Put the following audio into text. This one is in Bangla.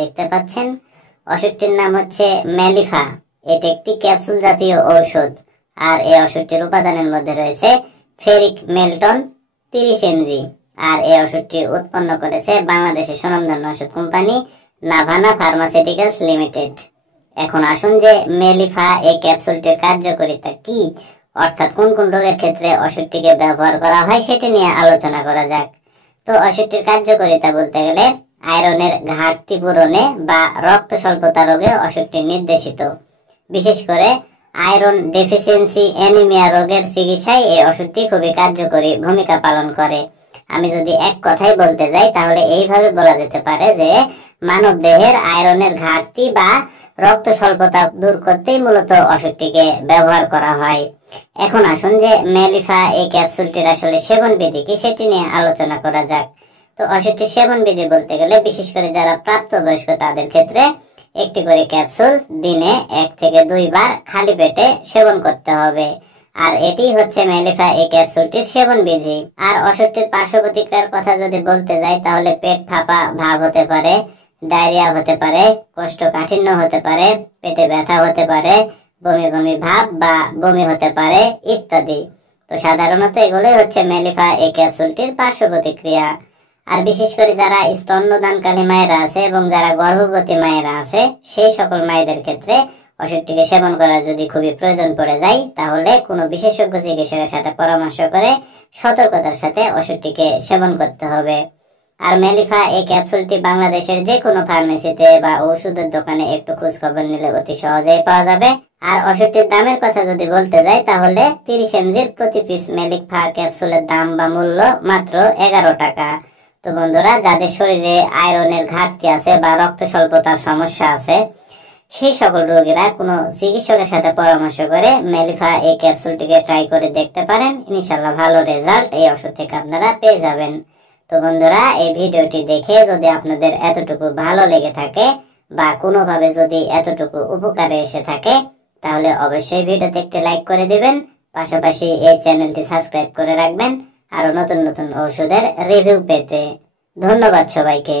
দেখতে পাচ্ছেন। ওষুধটির নাম হচ্ছে মেলিফা। এটি একটি ক্যাপসুল জাতীয় ঔষধ। আর এই ওষুধটির উপাদানের মধ্যে রয়েছে ফেরিক মেল্টন 30 mg। আর এই ওষুধটি উৎপন্ন করেছে বাংলাদেশের স্বনামধন্য ওষুধ কোম্পানি নাভানা ফার্মাসিউটিক্যালস লিমিটেড। এখন আসুন যে মেলিফা এই ক্যাপসুলটির কার্যকারিতা কি, অর্থাৎ কোন কোন রোগের ক্ষেত্রে ওষুধটিকে ব্যবহার করা হয় সেটি নিয়ে আলোচনা করা যাক। তো ওষুধটির কার্যকারিতা বলতে গেলে আয়রনের ঘাটতি পূরণে বা রক্ত স্বল্পতা রোগে ওষুধটি নির্দেশিত। বিশেষ করে আয়রন ডেফিসিয়েন্সি অ্যানিমিয়া রোগের চিকিৎসায় এই ওষুধটি খুবই কার্যকরী ভূমিকা পালন করে। আমি যদি এক কথায় বলতে যাই তাহলে এইভাবে বলা যেতে পারে যে মানব দেহের আয়রনের ঘাটতি বা রক্ত স্বল্পতা দূর করতেই মূলত ওষুধটিকে ব্যবহার করা হয়। এখন আসুন যে মেলিফা এই ক্যাপসুলটির আসলে সেবন বিধি কি সেটি নিয়ে আলোচনা করা যাক। তো ওষুধটির সেবন বিধি বলতে গেলে বিশেষ করে যারা প্রাপ্তবয়স্ক তাদের ক্ষেত্রে একটি করে ক্যাপসুল দিনে 1 থেকে 2 বার খালি পেটে সেবন করতে হবে। আর এটি হচ্ছে মেলিফা এই ক্যাপসুলটির সেবন বিধি। আর ওষুধটির পার্শ্ব প্রতিক্রিয়ার কথা যদি বলতে যাই তাহলে পেট ফাঁপা ভাব হতে পারে, ডায়রিয়া হতে পারে, কোষ্ঠকাঠিন্য হতে পারে, পেটে ব্যথা হতে পারে, বমি বমি ভাব বা বমি হতে পারে ইত্যাদি। তো সাধারণত এগুলোই হচ্ছে মেলিফা এই ক্যাপসুলটির পার্শ্ব প্রতিক্রিয়া। আর বিশেষ করে যারা স্তন্যদানকারী মায়েরা আছে এবং যারা গর্ভবতী মায়েরা আছে সেই সকল মায়েদের ক্ষেত্রে ওষুধটিকে সেবন করা যদি খুবই প্রয়োজন পড়ে যায় তাহলে কোনো বিশেষজ্ঞ চিকিৎসকের সাথে পরামর্শ করে সতর্কতার সাথে ওষুধটিকে সেবন করতে হবে। আর মেলিফা এই ক্যাপসুলটি বাংলাদেশের যে কোনো ফার্মেসিতে বা ওষুধের দোকানে একটু খোঁজ খবর নিলে অতি সহজেই পাওয়া যাবে। আর ওষুধটির দামের কথা যদি বলতে যাই তাহলে 30 mg প্রতি পিস মেলিফা ক্যাপসুলের দাম বা মূল্য মাত্র 11 টাকা। তো বন্ধুরা, যাদের শরীরে আয়রনের ঘাটতি আছে বা রক্ত স্বল্পতার সমস্যা আছে সেই সকল রোগীরা কোনো চিকিৎসকের সাথে পরামর্শ করে মেলিফা এই ক্যাপসুলটিকে ট্রাই করে দেখতে পারেন। ইনশাআল্লাহ ভালো রেজাল্ট এই ওষুধ থেকে আপনারা পেয়ে যাবেন। তো বন্ধুরা, এই ভিডিওটি দেখে যদি আপনাদের এতটুকু ভালো লেগে থাকে বা কোনোভাবে যদি এতটুকু উপকারে এসে থাকে তাহলে অবশ্যই ভিডিওতে একটি লাইক করে দিবেন। পাশাপাশি এই চ্যানেলটি সাবস্ক্রাইব করে রাখবেন আরো নতুন নতুন ওষুধের রিভিউ পেতে। ধন্যবাদ সবাইকে।